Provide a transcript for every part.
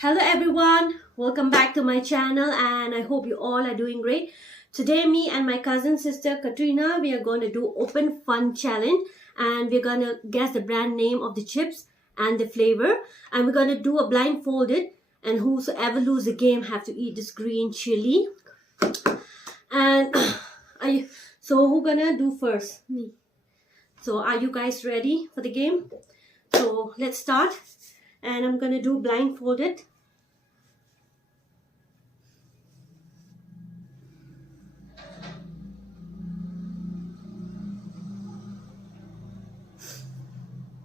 Hello everyone, welcome back to my channel and I hope you all are doing great. Today me and my cousin sister Katrina, we are going to do open fun challenge and we're going to guess the brand name of the chips and the flavor, and we're going to do a blindfolded, and whosoever lose the game have to eat this green chili. And so who gonna do first? Me. So are you guys ready for the game? So let's start, and I'm gonna do blindfolded.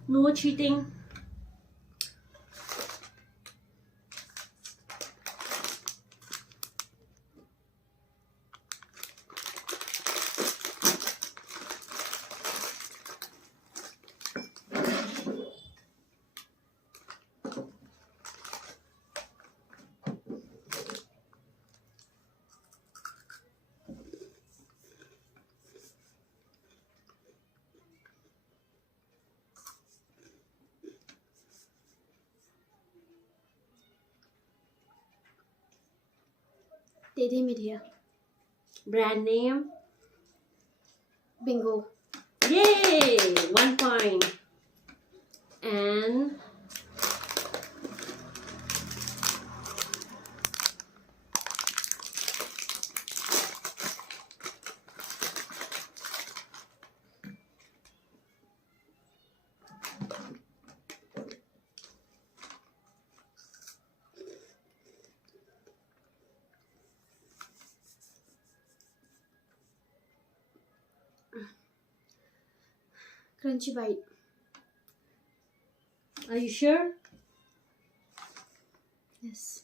No cheating. They name it here. Brand name. Bingo. Yay! 1 point. And crunchy bite. Are you sure? Yes.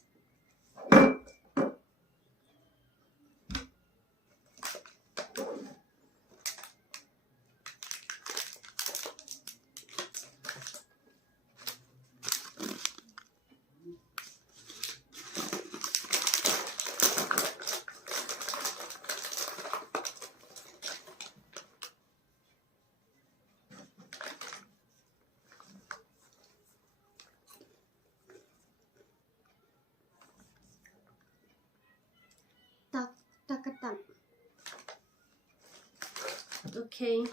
Takatan. Okay.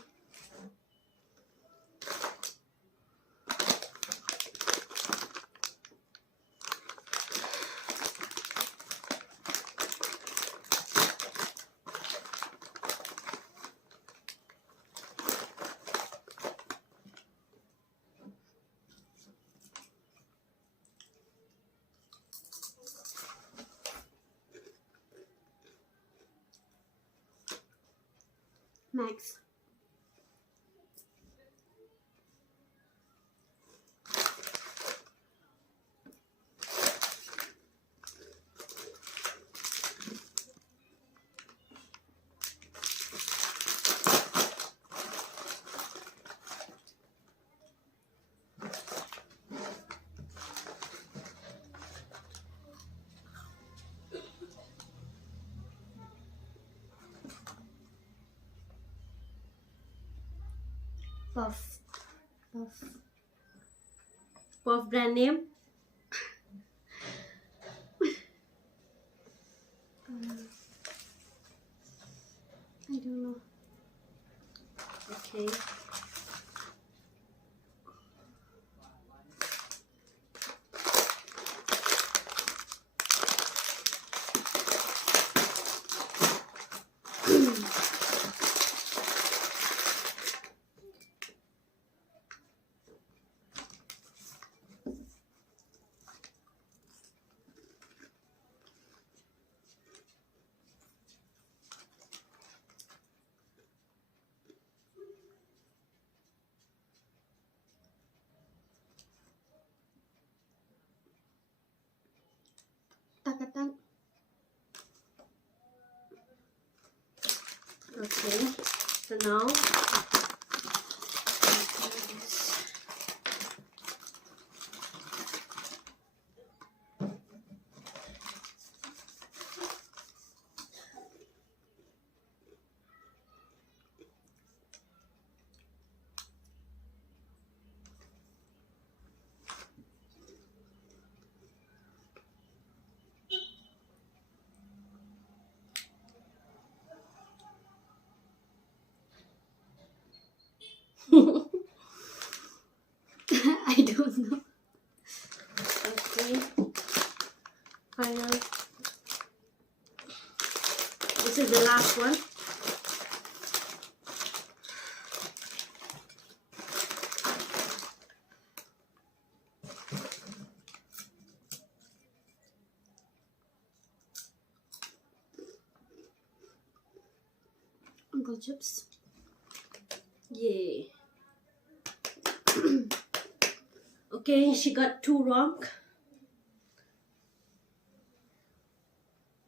Max. Puff. Puff brand name. I don't know. Okay. Takatan. Okay, so now finally. This is the last one. Uncle chips. Yay. Okay, she got 2 wrong.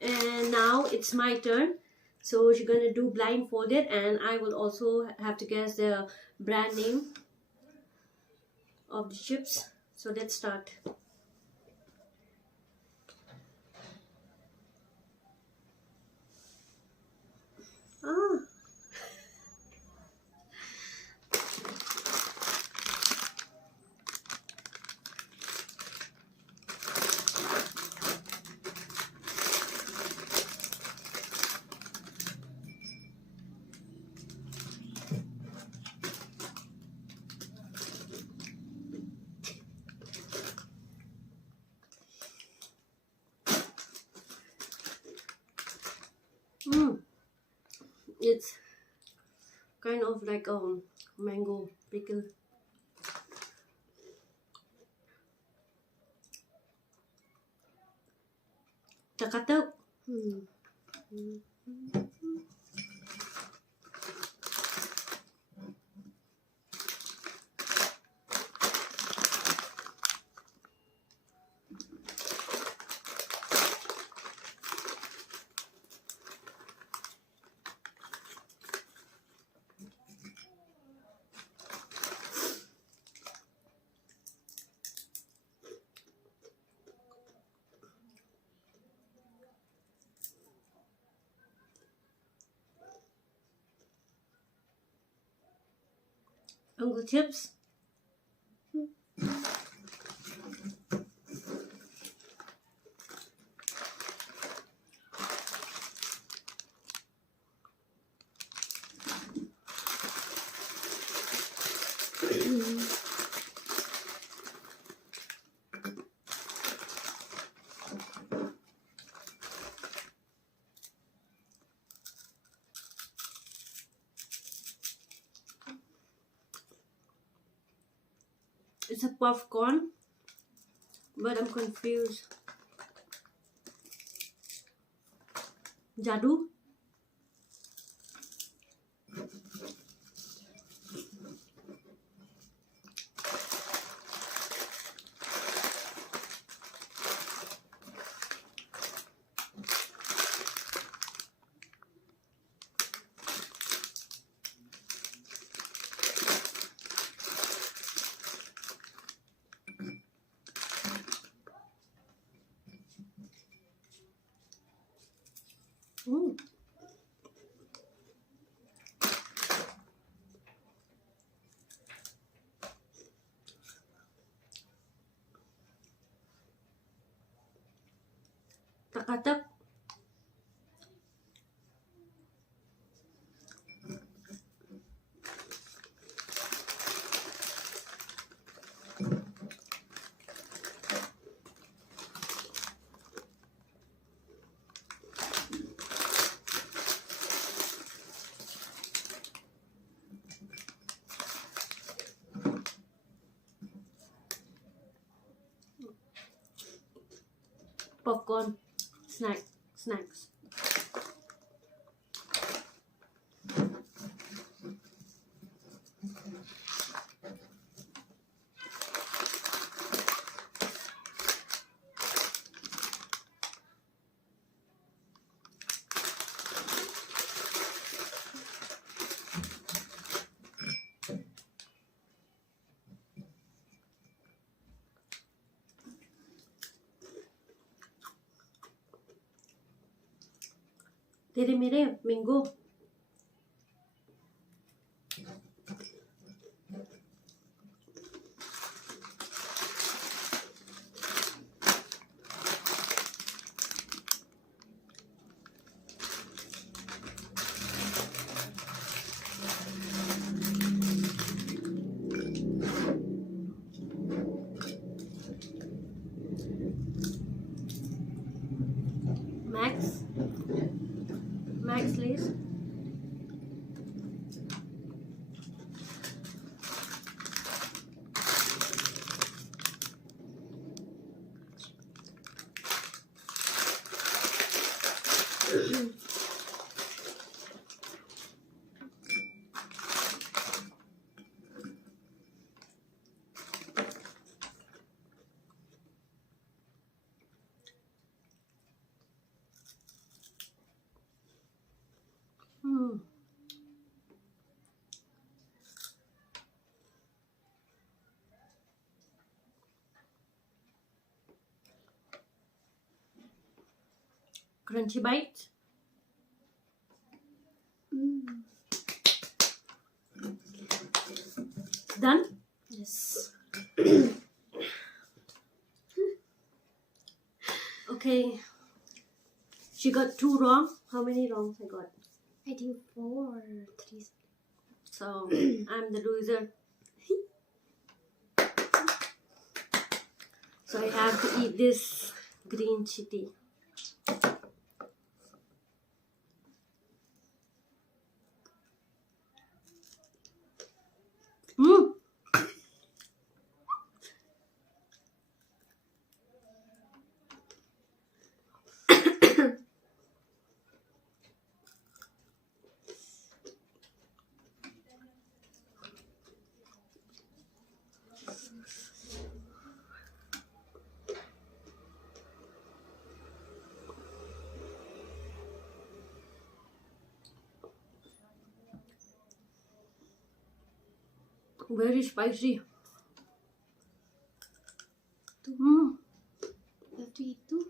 And now it's my turn. So she's gonna do blindfolded, and I will also have to guess the brand name of the chips. So let's start. Ah. It's kind of like mango pickle. Takatok. Uncle chips. It's a popcorn, but I'm confused. Jadu? Takatak. Popcorn. Snacks. तेरे मेरे mango. Max Lays. Crunchy bite. Done? Yes. Okay. She got 2 wrong. How many wrongs I got? I think 4 or 3. So I'm the loser. So I have to eat this green chili. Mmm. Very spicy. You have to eat 2.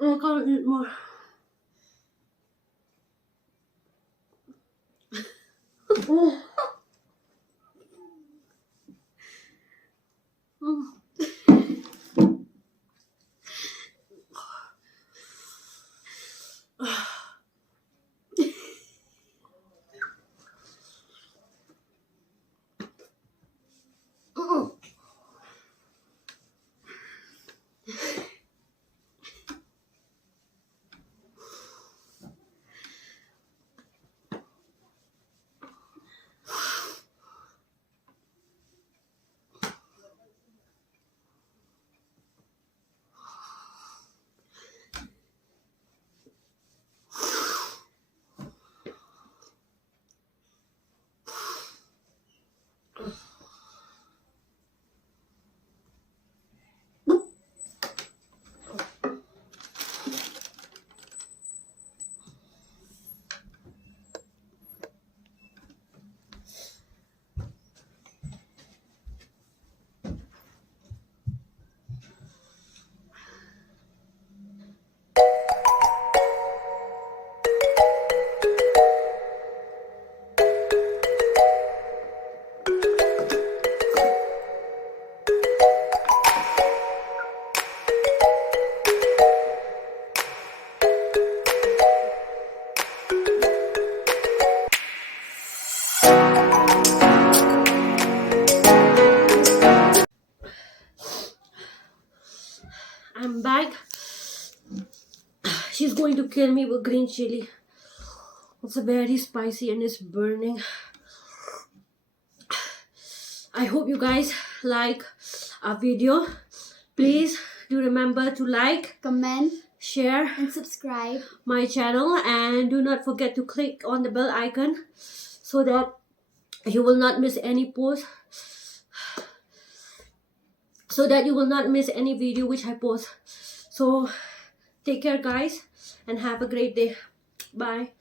I can't eat more. Oh. I'm back. She's going to kill me with green chili. It's very spicy and it's burning. I hope you guys like our video. Please do remember to like, Comment, share, and subscribe my channel, and do not forget to click on the bell icon so that you will not miss any post, so that you will not miss any video which I post. So take care guys and have a great day. Bye.